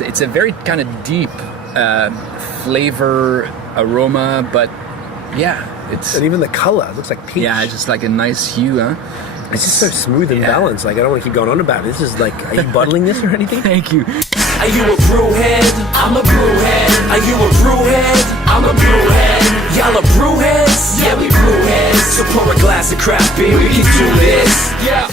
it's a very kind of deep flavor aroma, but it's and even the color, it looks like peach. Yeah, just like a nice hue, huh? It's just so smooth and balanced. Like, I don't want to keep going on about it. This is like, are you bottling this or anything? Thank you. Are you a brewhead? I'm a brewhead. Are you a brewhead? I'm a brewhead. Y'all are brewheads? Yeah, we brewheads. So pour a glass of craft beer, we can do this. Yeah.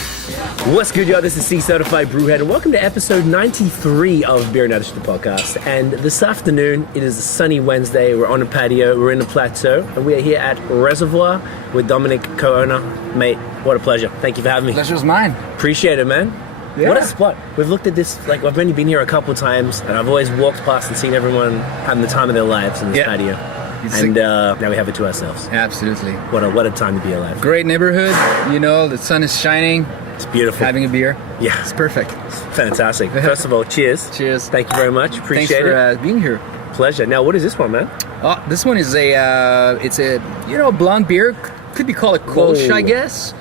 What's good, y'all? This is C Certified Brewhead, and welcome to episode 93 of Beer and Attitude the podcast. And this afternoon, it is a sunny Wednesday. We're on a patio. We're in the Plateau, and we are here at Reservoir with Dominic, co-owner. Mate, what a pleasure. Thank you for having me. Pleasure's mine. Appreciate it, man. Yeah. What a spot. We've looked at this, like, I've only been here a couple times, and I've always walked past and seen everyone having the time of their lives in this patio. And now we have it to ourselves. Absolutely. What a time to be alive. Great neighborhood. You know, the sun is shining. It's beautiful. Having a beer. Yeah. It's perfect. It's fantastic. First of all, cheers. Cheers. Thank you very much. Appreciate it. Thanks for being here. Pleasure. Now, what is this one, man? Oh, this one is it's a blonde beer. Could be called a Kölsch, I guess.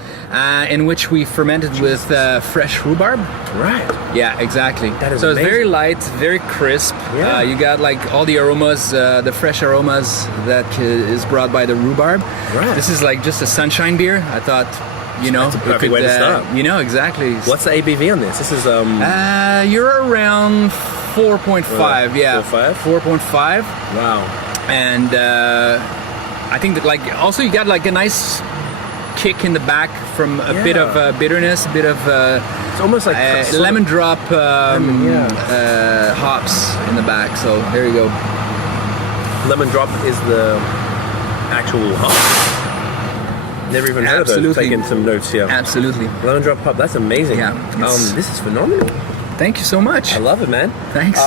In which we fermented with fresh rhubarb. Right. Yeah, exactly. That is so amazing. It's very light, very crisp. Yeah. You got like all the aromas, the fresh aromas that is brought by the rhubarb. Right. This is like just a sunshine beer. I thought, that's a perfect way to start. You know, exactly. What's the ABV on this? This is you're around 4.5. Yeah. 4.5. 4.5. Wow. And I think that like also you got like a nice kick in the back from a bit of bitterness, a bit of it's almost like lemon drop hops in the back. So there you go. Lemon drop is the actual hop. Never even heard of those. Taking some notes here. Absolutely. Lemon drop hop. That's amazing. Yeah. This is phenomenal. Thank you so much. I love it, man. Thanks.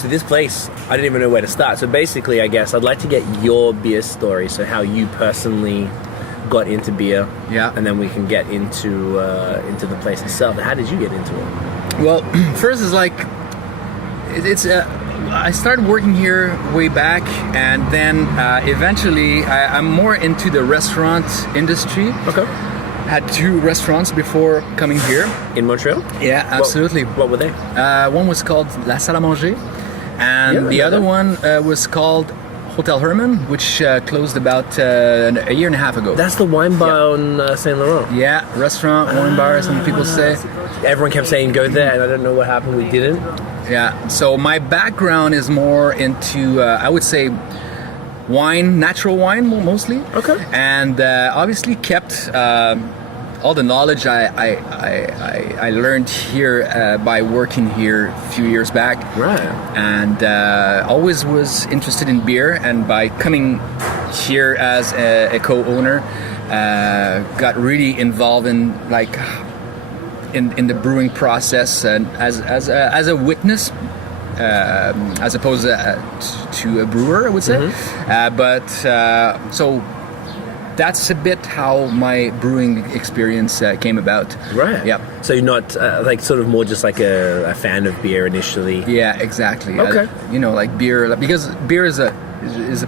So this place, I didn't even know where to start. So basically, I guess I'd like to get your beer story. So how you personally got into beer, and then we can get into the place itself. How did you get into it? Well, first is like I started working here way back, and then eventually I'm more into the restaurant industry. Okay. Had 2 restaurants before coming here In Montreal? Yeah, absolutely. What were they? One was called La Salle à Manger, and the other one was called Hotel Herman, which closed about a year and a half ago. That's the wine bar on Saint Laurent. Yeah, restaurant, wine bar, some people say. Everyone kept saying go there, and I don't know what happened. We didn't. Yeah, so my background is more into, I would say, wine, natural wine mostly. Okay. And obviously kept all the knowledge I learned here by working here a few years back. Right. And always was interested in beer, and by coming here as a co-owner, got really involved in like in the brewing process and as a witness. As opposed to a brewer, I would say. Mm-hmm. So that's a bit how my brewing experience came about. Right. Yep. So you're not like sort of more just like a fan of beer initially. Yeah, exactly. Okay. Like beer, because beer is a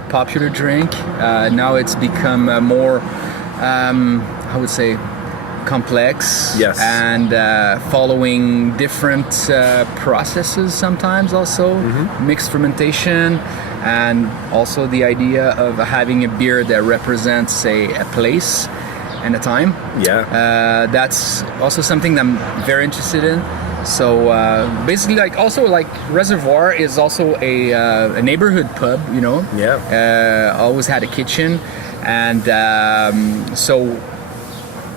popular drink. Now it's become more, I would say, complex. Yes. And following different processes sometimes also. Mm-hmm. Mixed fermentation, and also the idea of having a beer that represents, say, a place and a time. Yeah. That's also something that I'm very interested in. So basically, like also like Reservoir is also a neighborhood pub, you know. Yeah. Always had a kitchen, and so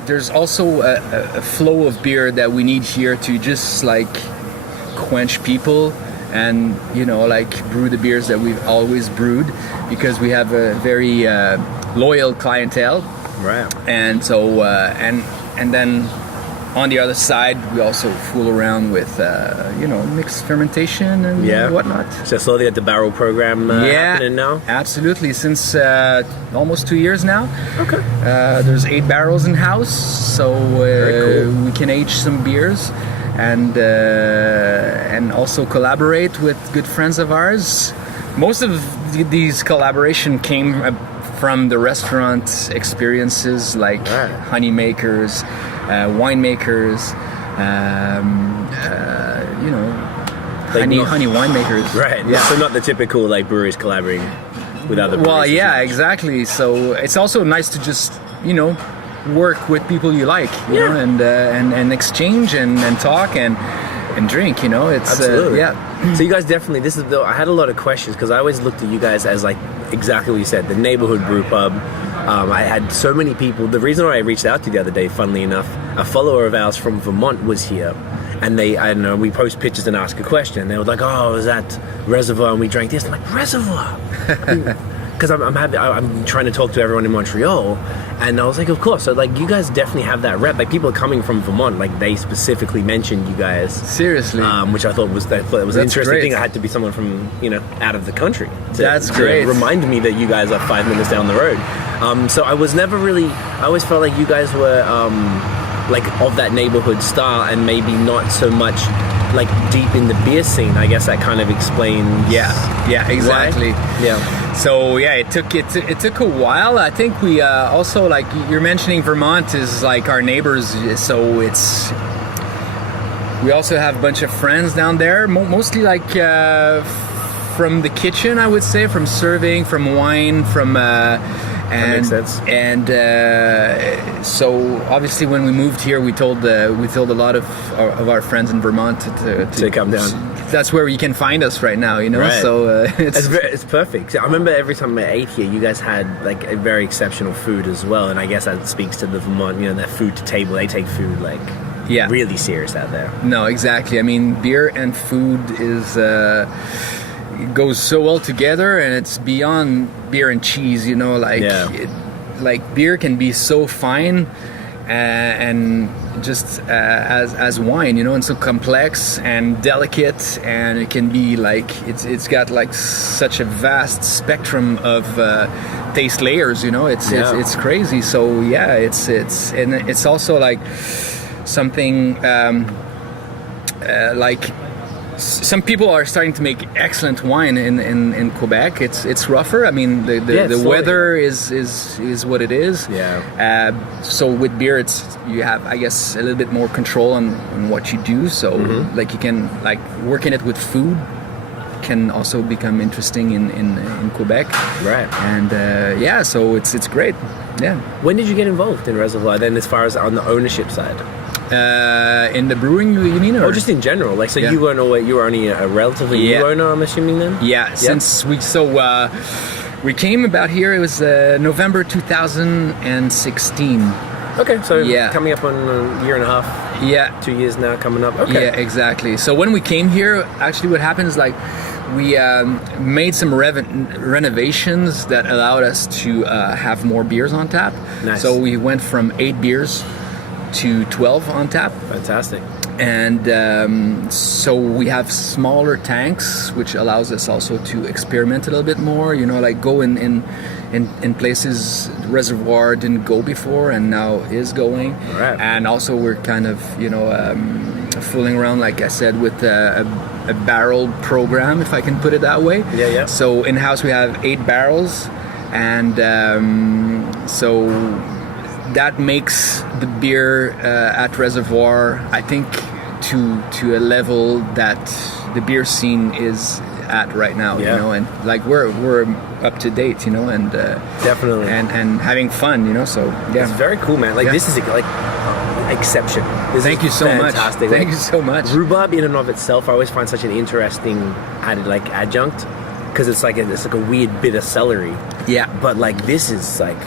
there's also a flow of beer that we need here to just like quench people and, you know, like brew the beers that we've always brewed, because we have a very loyal clientele. Right. And so and then on the other side we also fool around with mixed fermentation and whatnot. So slowly at the barrel program happening now? Absolutely, since almost 2 years now. Okay. There's 8 barrels in house, so Very cool. we can age some beers and also collaborate with good friends of ours. Most of these collaboration came from the restaurant experiences, like honey makers, winemakers, honey winemakers. Right. Yeah. So not the typical like breweries collaborating with other breweries. Well, as yeah, much. exactly. So it's also nice to just, work with people you like, you know, and exchange and talk and drink, It's Absolutely. yeah. So you guys definitely. I had a lot of questions because I always looked at you guys as like exactly what you said, the neighborhood brew pub. I had so many people. The reason why I reached out to you the other day, funnily enough, a follower of ours from Vermont was here. And we post pictures and ask a question. They were like, "Oh, is that Reservoir?" And we drank this. I'm like, Reservoir, because I'm trying to talk to everyone in Montreal, and I was like, of course. So like, you guys definitely have that rep. Like people are coming from Vermont. Like they specifically mentioned you guys. Seriously, which I thought was an interesting great. thing. I had to be someone from out of the country. That's great. To remind me that you guys are 5 minutes down the road. So I was never really. I always felt like you guys were. Like of that neighborhood style and maybe not so much like deep in the beer scene. I guess that kind of explains. Yeah, exactly. Why. Yeah. So yeah, it took a while. I think we also, like you're mentioning, Vermont is like our neighbors, so we also have a bunch of friends down there, mostly like from the kitchen, I would say, from serving, from wine, from. That makes sense. And so obviously when we moved here, we told a lot of our friends in Vermont to come down. That's where you can find us right now, Right. So it's perfect. I remember every time I ate here, you guys had like a very exceptional food as well, and I guess that speaks to the Vermont, that food to table. They take food like really serious out there. No, exactly. I mean, beer and food is. It goes so well together, and it's beyond beer and cheese, like beer can be so fine and just as wine, and so complex and delicate, and it can be like it's got like such a vast spectrum of taste layers, it's crazy. So yeah, it's also like something like. Some people are starting to make excellent wine in Quebec. It's rougher. I mean, the weather is what it is. Yeah. So with beer, you have, I guess, a little bit more control on what you do. So like you can working it with food can also become interesting in Quebec. Right. And so it's great. Yeah. When did you get involved in Reservoir then, as far as on the ownership side? In the brewing, you mean, or just in general? Like, so you were only a relatively new owner, I'm assuming then. Yeah. Since we came about here, it was November 2016. Okay, so coming up on a year and a half. Yeah. 2 years now coming up. Okay. Yeah, exactly. So when we came here, actually, what happened is like we made some renovations that allowed us to have more beers on tap. Nice. So we went from 8 beers to 12 on tap. Fantastic. And so we have smaller tanks, which allows us also to experiment a little bit more, like go in places Reservoir didn't go before and now is going. Right. And also we're kind of fooling around, like I said, with a barrel program, if I can put it that way. Yeah. So in-house we have 8 barrels, and so that makes the beer at Reservoir, I think, to a level that the beer scene is at right now. And like we're up to date, and definitely and having fun, So yeah, it's very cool, man. Like this is like exception. Thank you so fantastic. much. Thank you so much. Rhubarb in and of itself, I always find such an interesting adjunct, because it's like a weird bit of celery. Yeah, but like this is like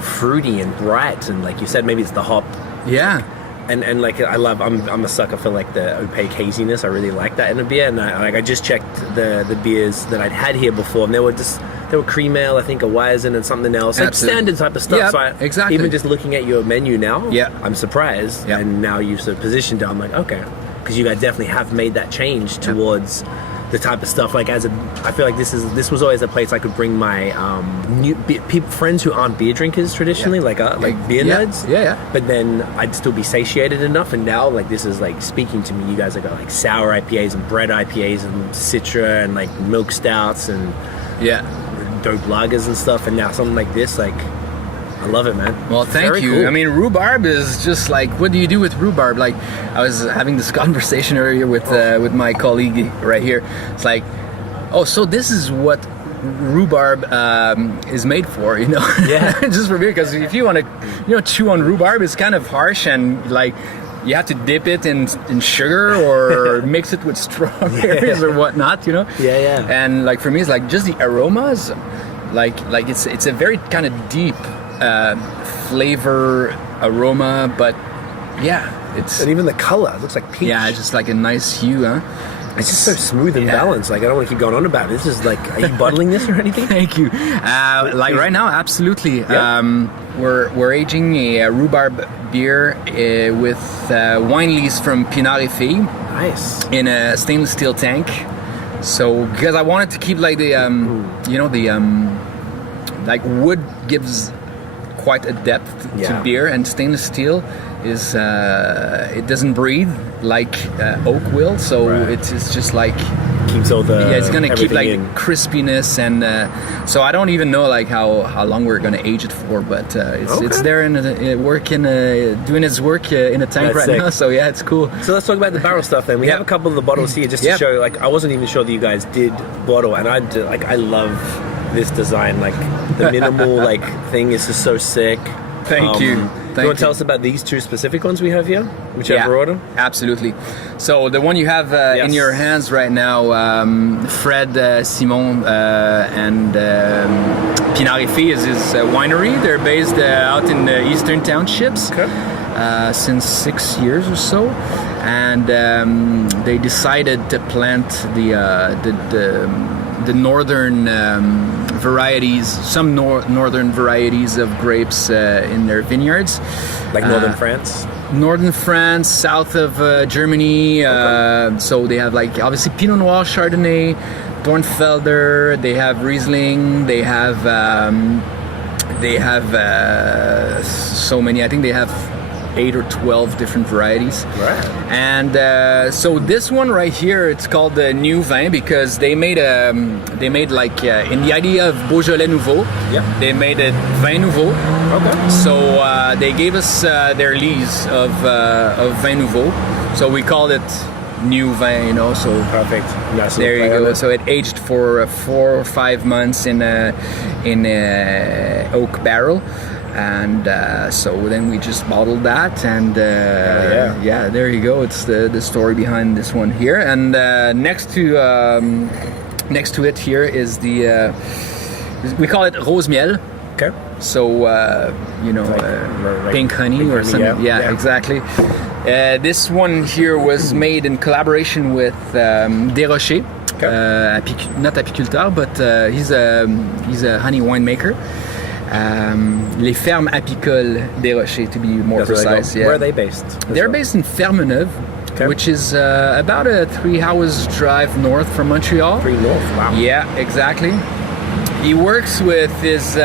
fruity and bright, and like you said, maybe it's the hop. Yeah. And like I'm a sucker for like the opaque haziness. I really like that in a beer. And I just checked the beers that I'd had here before, and they were cream ale, I think, a Weizen and something else, like standard type of stuff. Yeah, so exactly. Even just looking at your menu now, I'm surprised. Yeah. And now you've sort of positioned it. I'm like, okay, because you guys definitely have made that change towards the type of stuff. Like I feel like this was always a place I could bring my friends who aren't beer drinkers traditionally, like beer nerds. Yeah. But then I'd still be satiated enough, and now like this is like speaking to me. You guys have got like sour IPAs and bread IPAs and Citra and like milk stouts and dope lagers and stuff, and now something like this, like I love it, man. Well, thank Very you. cool. I mean, rhubarb is just like, what do you do with rhubarb? Like, I was having this conversation earlier with my colleague right here. It's like, oh, so this is what rhubarb is made for, you know? Yeah. Just for beer, because if you want to, chew on rhubarb, it's kind of harsh and like you have to dip it in sugar or mix it with strawberries or whatnot, Yeah, yeah. And like for me, it's like just the aromas, like it's a very kind of deep flavor aroma, but yeah, it's And even the color, it looks like peach. yeah, just like a nice hue, huh? It's just so smooth and balanced. Like, I don't want to keep going on about it. This is like, are you bottling this or anything? Thank you. Like right now, absolutely. Yeah. We're aging a rhubarb beer with wine lees from Pinard et Fille Nice. in a stainless steel tank. So because I wanted to keep like the like wood gives quite a depth Yeah. to beer, and stainless steel is it doesn't breathe like oak will. So Right. it's just like. Keeps all the Yeah, it's gonna keep like everything in. crispiness, and so I don't even know like how long we're gonna age it for, but it's there in doing its work in a tank That's right sick. now. So yeah, it's cool. So let's talk about the barrel stuff then. We Yeah. have a couple of the bottles here just to Yeah. show. Like, I wasn't even sure that you guys did bottle, and I love this design. Like, the minimal like thing is just so sick. Thank you. Do you want to tell us about these two specific ones we have here, whichever order? Absolutely. So the one you have in Yes. your hands right now, Fred Simon and Pinard et Fille is his winery. They're based out in the Eastern Townships. Okay. Since 6 years or so, and they decided to plant the northern varieties, some northern varieties of grapes in their vineyards. Like northern France. Northern France, south of Germany. So they have like obviously Pinot Noir, Chardonnay, Dornfelder. They have Riesling. They have so many. I think they have 8 or 12 different varieties. Right. And so this one right here, it's called the New Vin because they made like in the idea of Beaujolais Nouveau. Yeah. They made a Vin Nouveau. Okay. So they gave us their lees of Vin Nouveau. So we called it New Vin, So Perfect. Nice there you little go. play So it aged for 4 or 5 months in a oak barrel. And so then we just bottled that, and yeah, there you go. It's the story behind this one here. And next to it here is the we call it rose miel. Okay. So pink honey or something. Yeah, exactly. This one here was made in collaboration with Desrochers, not apiculteur, but he's a honey winemaker. Les Fermes Apicoles des Rochers, to be more precise. Where are they based? They're based in Fermeneuve, which is about a 3 hours drive north from Montreal. 3 north, wow. Yeah, exactly. He works with his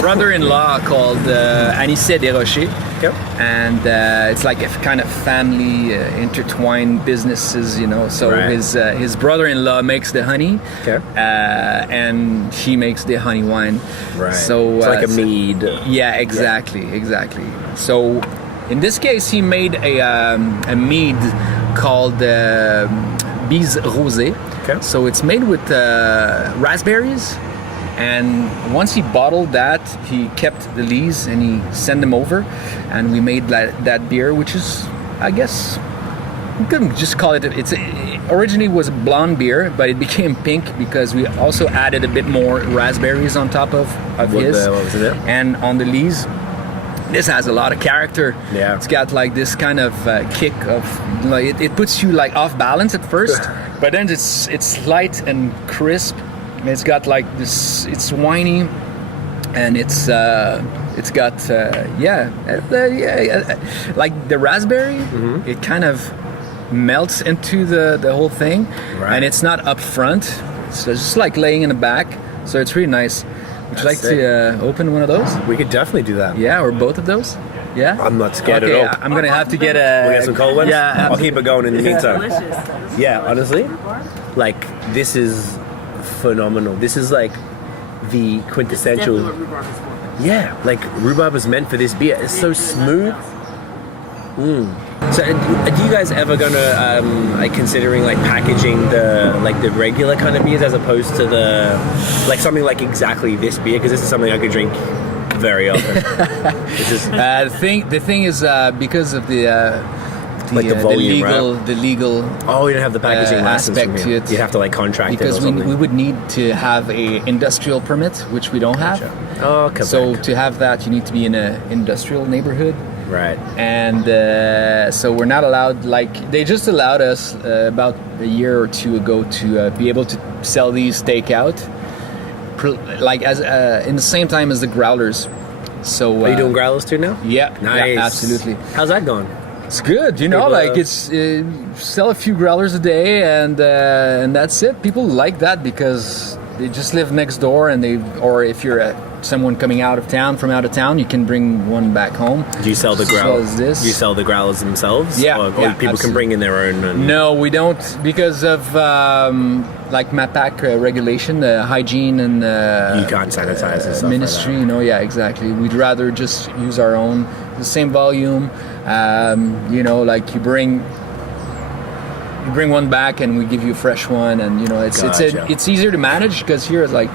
brother-in-law called Anicet Desrochers. Okay. And it's like a kind of family intertwined businesses, So Right. his brother-in-law makes the honey, and he makes the honey wine. Right. So it's like a mead. Yeah, exactly. So in this case, he made a mead called Bise Rosée. Okay. So it's made with raspberries. And once he bottled that, he kept the lees and he sent them over, and we made that beer, which is, I guess, we couldn't just call it. It originally was a blonde beer, but it became pink because we also added a bit more raspberries on top of his. What was it? And on the lees, this has a lot of character. Yeah. It's got like this kind of kick of like it puts you like off balance at first, but then it's light and crisp. It's got like this. It's winey, and it's got like the raspberry. Mm-hmm. It kind of melts into the whole thing, right. And it's not up front. It's just like laying in the back. So it's really nice. Would you like to open one of those? We could definitely do that. Yeah, or both of those. Yeah, I'm not scared okay, at all. I'm gonna have to get We get some cold ones? Yeah, I'll keep it going in the meantime. Delicious. Yeah, honestly, like, this is phenomenal. This is like the quintessential. Definitely what rhubarb is for. Yeah, like rhubarb is meant for this beer. It's so smooth. So, do you guys ever gonna considering like packaging the regular kind of beers as opposed to the like something like exactly this beer? Because this is something I could drink very often. The thing is because of the volume, the legal. Oh, you don't have the packaging license aspect from to here. it. You have to like contract Because it or something. we would need to have a industrial permit, which we don't have. Oh, Quebec. So to have that, you need to be in an industrial neighborhood. Right. And so we're not allowed, like, they just allowed us about a year or two ago to be able to sell these takeout, like as in the same time as the growlers. So Are you doing growlers too now? Yeah, Nice. yeah, absolutely. How's that going? It's good, you know, People, like it's sell a few growlers a day, and that's it. People like that because they just live next door, and or if you're someone coming out of town, you can bring one back home. Do you sell the As well growlers? as this. Do you sell the growlers themselves? Yeah, Or yeah, people can absolutely. bring in their own. And... No, we don't, because of like MAPAC regulation, the hygiene and You can't sanitize and stuff ministry. like You know, yeah, exactly. We'd rather just use our own, the same volume. You know, like you bring one back, and we give you a fresh one, and you know, Gotcha. it's easier to manage because here, like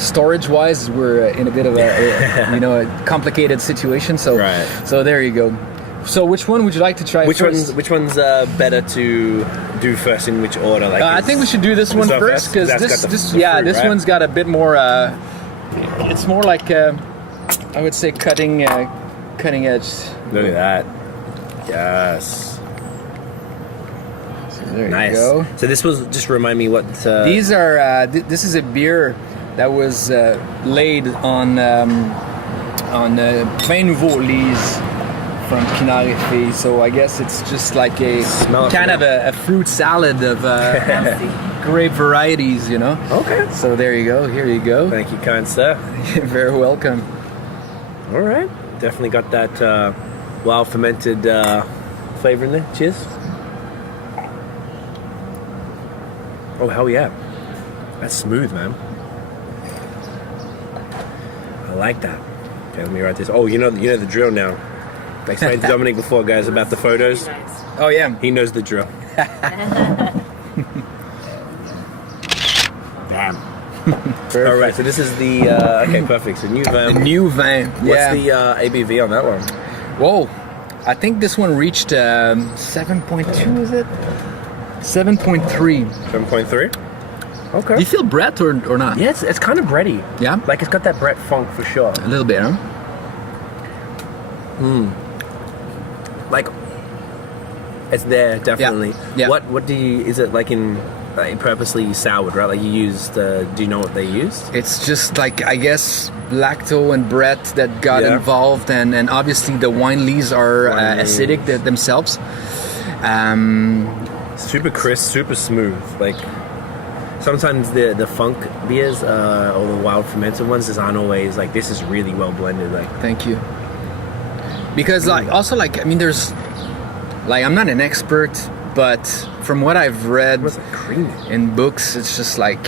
storage wise, we're in a bit of a a complicated situation. So Right. So there you go. So which one would you like to try Which first? one's better to do first in which order? Like I think we should do this one that first because That's this, got the this fruit, this right? one's got a bit more. It's more like I would say cutting edge. Look at that. Yes. So there Nice. you go. So this was just remind me what These are. This is a beer that was laid on Pain Nouveau lees from Pinard et Fille. So I guess it's just like a Smell it kind from of a fruit salad of grape varieties, you know. Okay. So there you go. Here you go. Thank you, kind sir. You're very welcome. All right. Definitely got that wild fermented flavor in there. Cheers. Oh hell yeah. That's smooth, man. I like that. Okay, let me write this. Oh, you know the drill now. I explained to Dominic before, guys, about the photos. Oh yeah. He knows the drill. Damn. Perfect. All right, so this is the okay, perfect. So new The van. new van. What's Yeah. the ABV on that one? Whoa. I think this one reached 7.2. Is it? 7.3. 7.3. Okay. Do you feel Brett or not? Yeah, it's kind of bready. Yeah? Like it's got that Brett funk for sure. A little bit, huh? Like it's there definitely. Yeah. What do you? Is it like in purposely soured, right? Like you used. Do you know what they used? It's just like, I guess, lacto and Brett that got Yeah. involved, and obviously the wine lees are Wine lees. acidic themselves. Super crisp, super smooth. Like sometimes the funk beers or the wild fermented ones aren't always like this is really well blended. Like Thank you. Because I mean, there's like, I'm not an expert, but from what I've read what's that creamy? in books, it's just like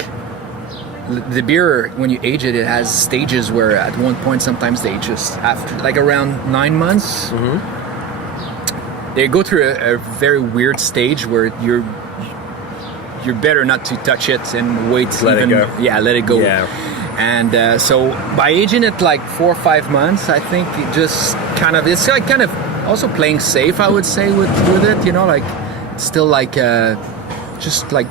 the beer, when you age it, it has stages where at one point sometimes they just after like around 9 months they go through a very weird stage where you're better not to touch it and wait. Let it go. Yeah, let it go. Yeah. And so by aging it like 4 or 5 months, I think it just kind of, it's like kind of also playing safe, I would say, with it, you know, like still like just like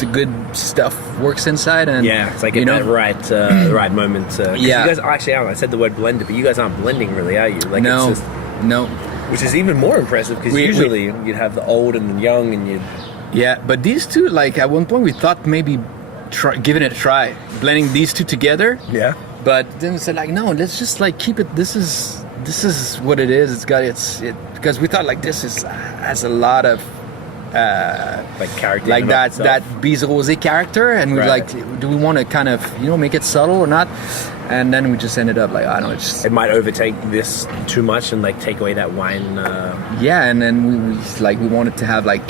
the good stuff works inside, and Yeah, it's like you at know, that right moment. 'Cause Yeah. you guys actually aren't. I said the word blended, but you guys aren't blending really, are you? Like no, it's just, no. which is even more impressive because We- usually you'd have the old and the young, and you'd Yeah, but these two, like at one point we thought maybe giving it a try, blending these two together. yeah. But then we said like, no, let's just like keep it. This is what it is. It's got it because we thought like this has a lot of Like character, like in that itself. that Bise Rosé character, and we Right. like, do we want to kind of make it subtle or not? And then we just ended up like, I don't know, it's just, It might overtake this too much and like take away that wine. yeah. And then we wanted to have like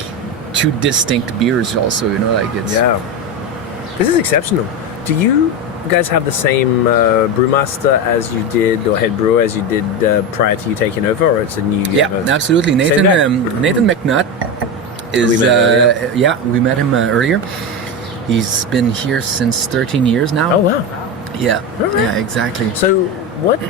two distinct beers also, like it's Yeah. This is exceptional. Do you guys have the same brewmaster as you did, or head brewer as you did prior to you taking over, or it's a new? Yeah, absolutely. Nathan McNutt is. We met earlier. We met him earlier. He's been here since 13 years now. Oh wow. Yeah. All right. Yeah, exactly. So what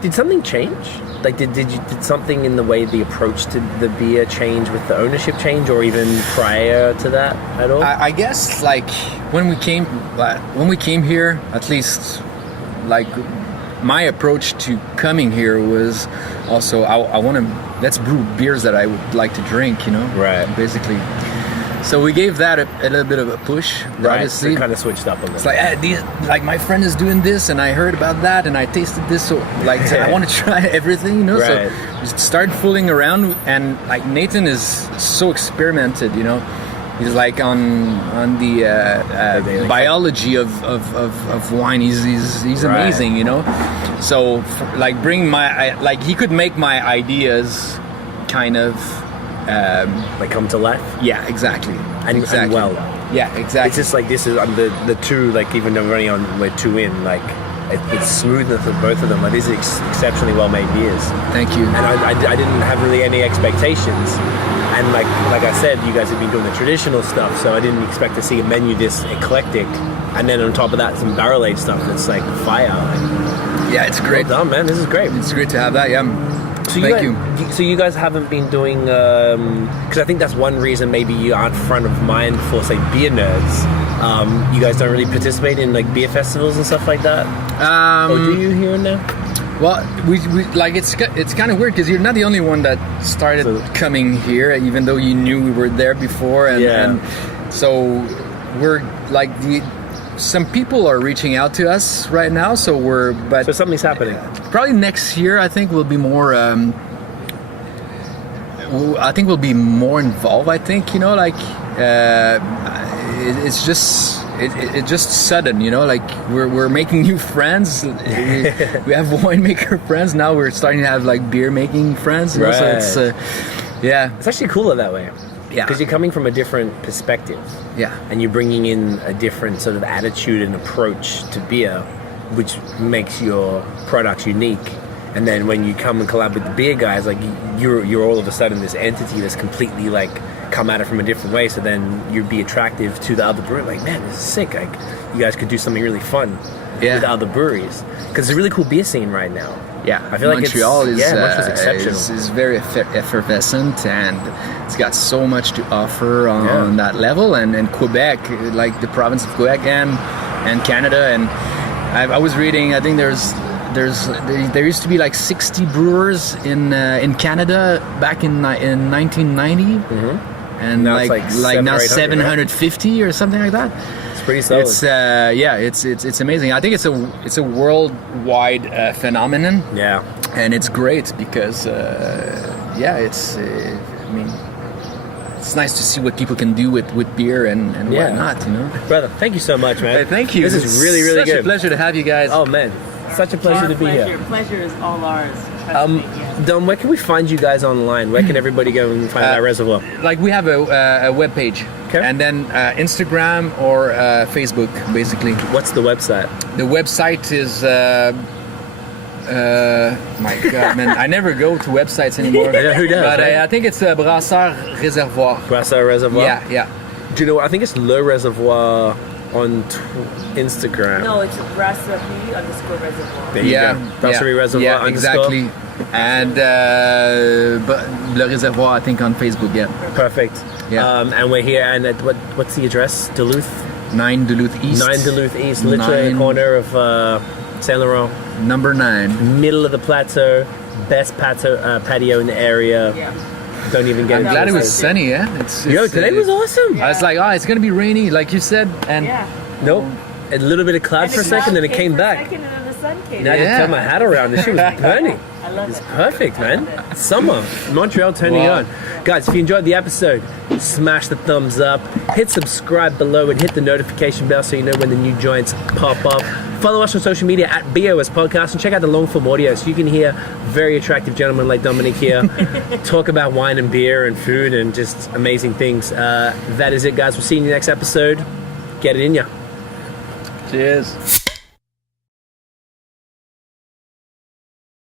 did something change? Like did something in the way the approach to the beer change with the ownership change, or even prior to that at all? I guess like when we came here, at least like my approach to coming here was also I want to let's brew beers that I would like to drink, you know, Right. Basically. So we gave that a little bit of a push, Right, obviously. so kind of switched up a little. It's like my friend is doing this, and I heard about that, and I tasted this, so like I want to try everything, you know. Right. So just start fooling around, and like Nathan is so experimented, you know. He's like on the biology of wine. He's Right. amazing, you know. So like he could make my ideas kind of. Like come to life. Yeah, exactly. And well. Yeah, exactly. It's just like this is the two, like even though we're two in, like it's smoothness of both of them. Like these are exceptionally well made beers. Thank you. And I didn't have really any expectations. And like I said, you guys have been doing the traditional stuff, so I didn't expect to see a menu this eclectic. And then on top of that, some barrel aged stuff that's like fire. Yeah, it's great. Well done, man. This is great. It's great to have that. Yeah. So Thank you. So you guys haven't been doing, because I think that's one reason maybe you aren't front of mind for, say, beer nerds. You guys don't really participate in like beer festivals and stuff like that. Or do you here and there? Well, we like it's kind of weird because you're not the only one that started coming here, even though you knew we were there before, and so we're like some people are reaching out to us right now, so something's happening. Probably next year, I think we'll be more. I think we'll be more involved. I think, you know, like it's just sudden, you know, like we're making new friends. We have winemaker friends now. We're starting to have like beer making friends. You know? Right. So it's It's actually cooler that way. Yeah. Because you're coming from a different perspective. Yeah. And you're bringing in a different sort of attitude and approach to beer, which makes your products unique. And then when you come and collab with the beer guys, like you're all of a sudden this entity that's completely like come at it from a different way. So then you'd be attractive to the other brewery. Like, man, this is sick. Like, you guys could do something really fun with other breweries. Because it's a really cool beer scene right now. Yeah, I feel like Montreal Montreal's exceptional. is very effervescent, and it's got so much to offer on that level. And Quebec, like the province of Quebec and Canada, and I was reading. I think there used to be like 60 brewers in Canada back in 1990, and now like now 750 or something like that. Pretty solid. It's amazing. I think it's a worldwide phenomenon. Yeah, and it's great because it's nice to see what people can do with beer and whatnot. You know, brother. Thank you so much, man. Hey, thank you. This is really really such good. a pleasure to have you guys. Oh man, such a pleasure to be here. Pleasure is all ours. Dom, where can we find you guys online? Where can everybody go and find out Reservoir? Like we have a web page, and then Instagram or Facebook, basically. What's the website? The website is. My God, man! I never go to websites anymore. Yeah, who does? But right? I think it's Brasseur Réservoir. Brasseur Reservoir. Yeah. Do you know what? I think it's Le Reservoir on Instagram. No, it's brasserie_reservoir. There you go. Brasserie Reservoir. Yeah, exactly. And but Le Réservoir, I think, on Facebook. Yeah. Perfect. Yeah. And we're here. And what's the address? Duluth. 9 Duluth East. 9 Duluth East. Literally in the corner of Saint Laurent. Number 9. Middle of the Plateau. Best patio in the area. Yeah. Don't even get I'm into glad it this. was sunny. Yeah. Today was awesome. I was like, it's gonna be rainy, like you said, and Nope. A little bit of cloud for a second, then it came back. And then the sun came. Now I just turn my hat around. The shit was burning. I love It's it. perfect, man. Summer. Montreal turning Wow. on. Guys, if you enjoyed the episode, smash the thumbs up, hit subscribe below, and hit the notification bell so you know when the new joints pop up. Follow us on social media at BAOS Podcast and check out the long form audio so you can hear very attractive gentlemen like Dominic here talk about wine and beer and food and just amazing things. That is it, guys. We'll see you in the next episode. Get it in ya. cheers.